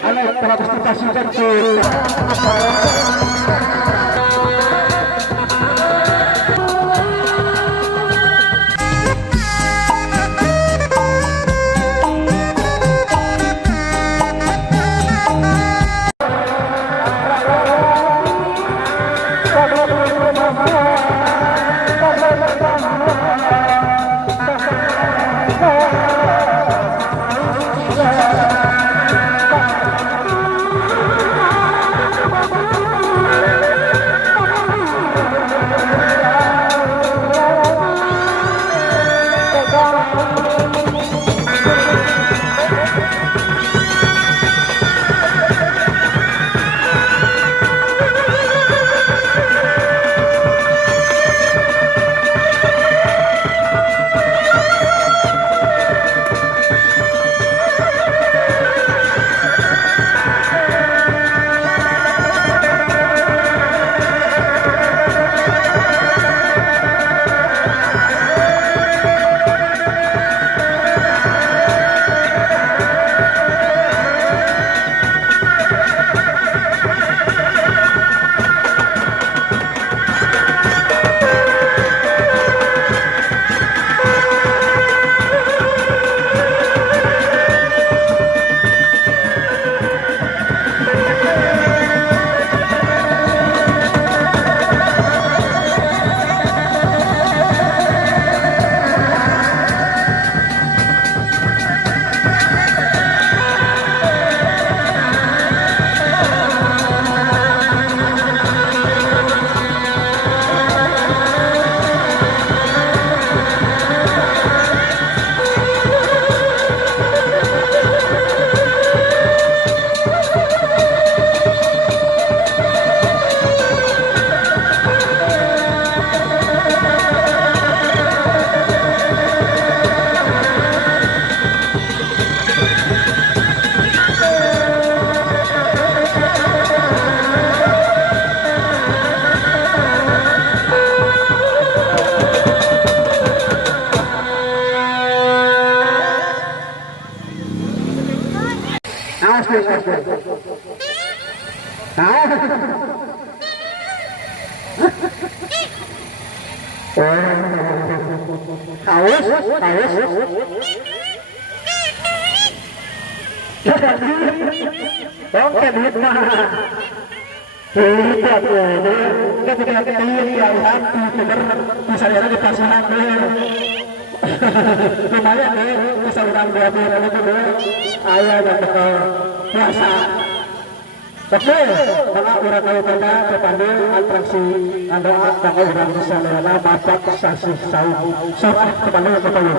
oleh representasi dari lumayan deh kesaluran dua bulan itu deh ayah dan bekal puasa. Oke, mga urang kayo kada kepada atraksi anda bakal urang bisa lewat bapak sasi saud soal kepada kayo.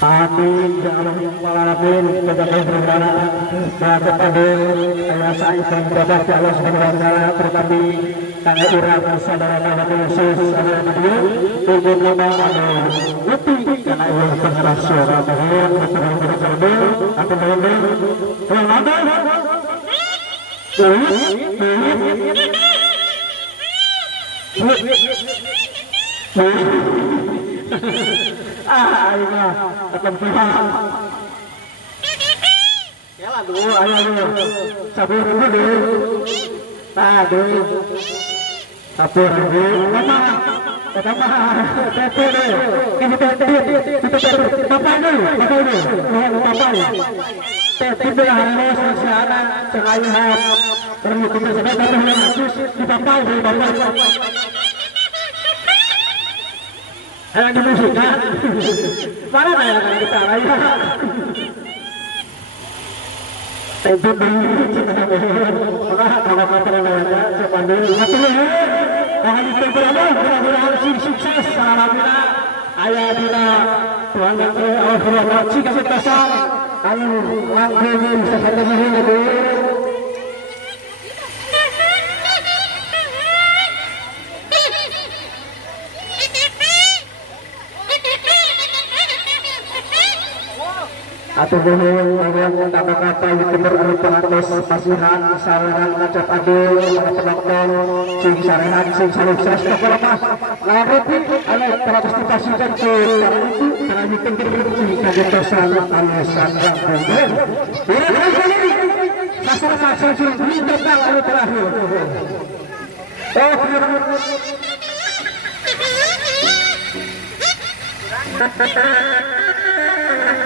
Amin ya Allah alamin kepada berhala bahasa pada ayasa ikan bapak Allah subhanahu wa taala terkami kang urang saudara khusus ada dia tujuh nama ada lebih karena Allah pengarasur bahwa masalah bersaldo atau boleh kalau ada ayo akan pulang. Yalah dulu, ayo sabur dulu. Nah, dulu. Sabur dulu. Pertama, Tete deh. Ini Tete. Bapak dulu. Tete dah harus secara sengaja. Perlu kita sedang harus dibapak. Ada musik kan? Mana yang akan kita raya? Tete kalau kata namanya sepandai akan berapa mudah-mudahan sukses alhamdulillah ayah dina Tuhan Allah jika kesuksesan anu langgeng seperti atau yang kata-kata youtuber anu pengatos pasihan sarangan ngajak adil mga penonton sing sarehat sing sukses pokoknya mas ngarep anu partisipasikan ke cara YouTube sing kagetosan anu sangat penting pasar pasar sing tentang anu terakhir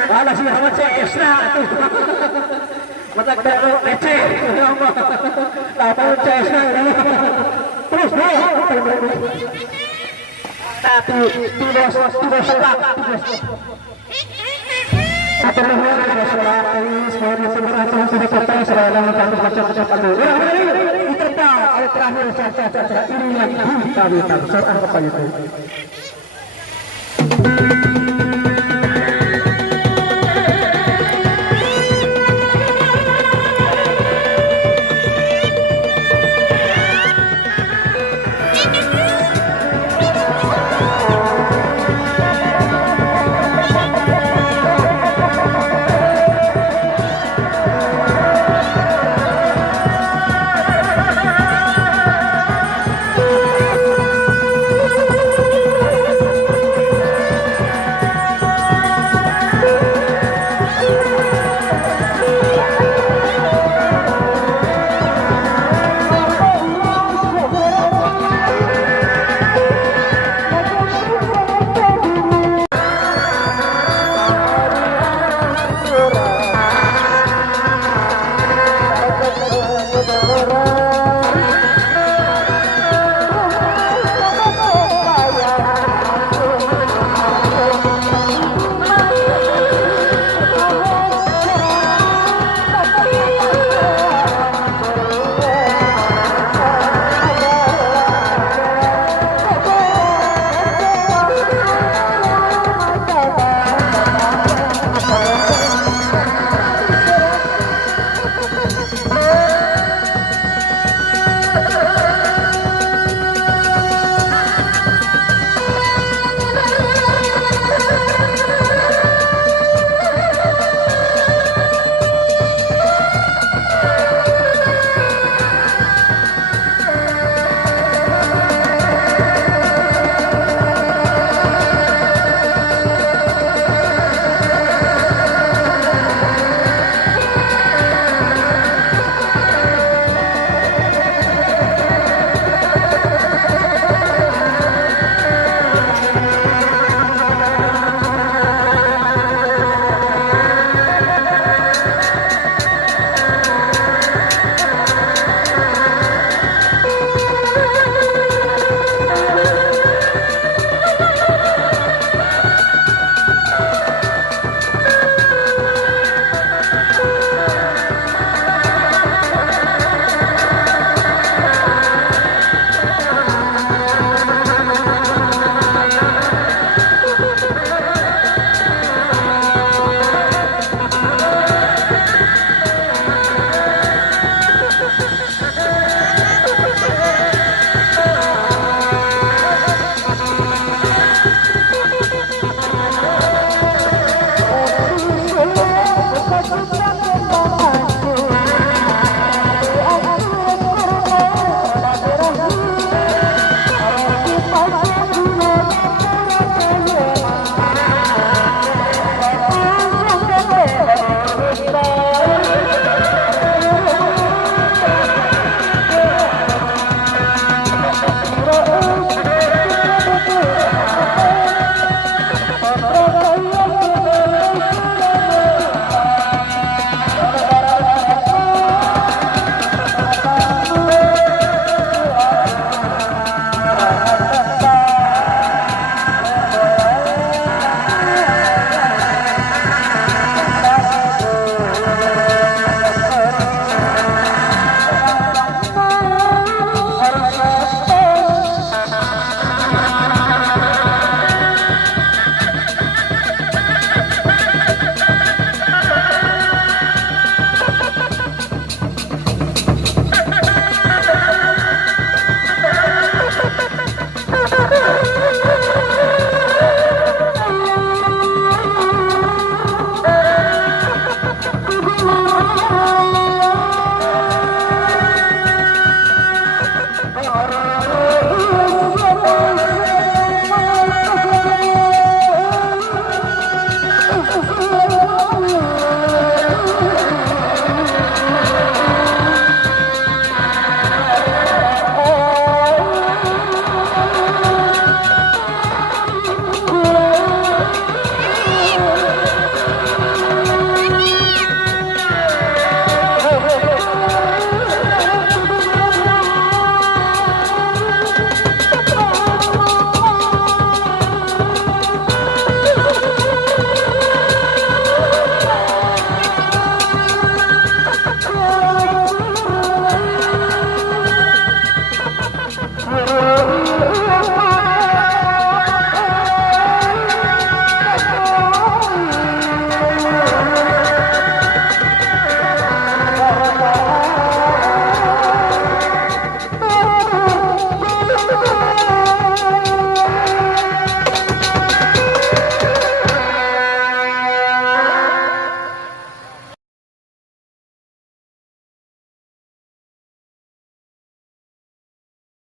Wala si Ahmad saya ekstra mata kalau leceh apa saya ekstra terus tapi tidak salah atau luar dari suara ini sebenarnya sudah kota sudah lama kami baca-baca itu tahu terakhir saya ini yang kami tahu soal apa itu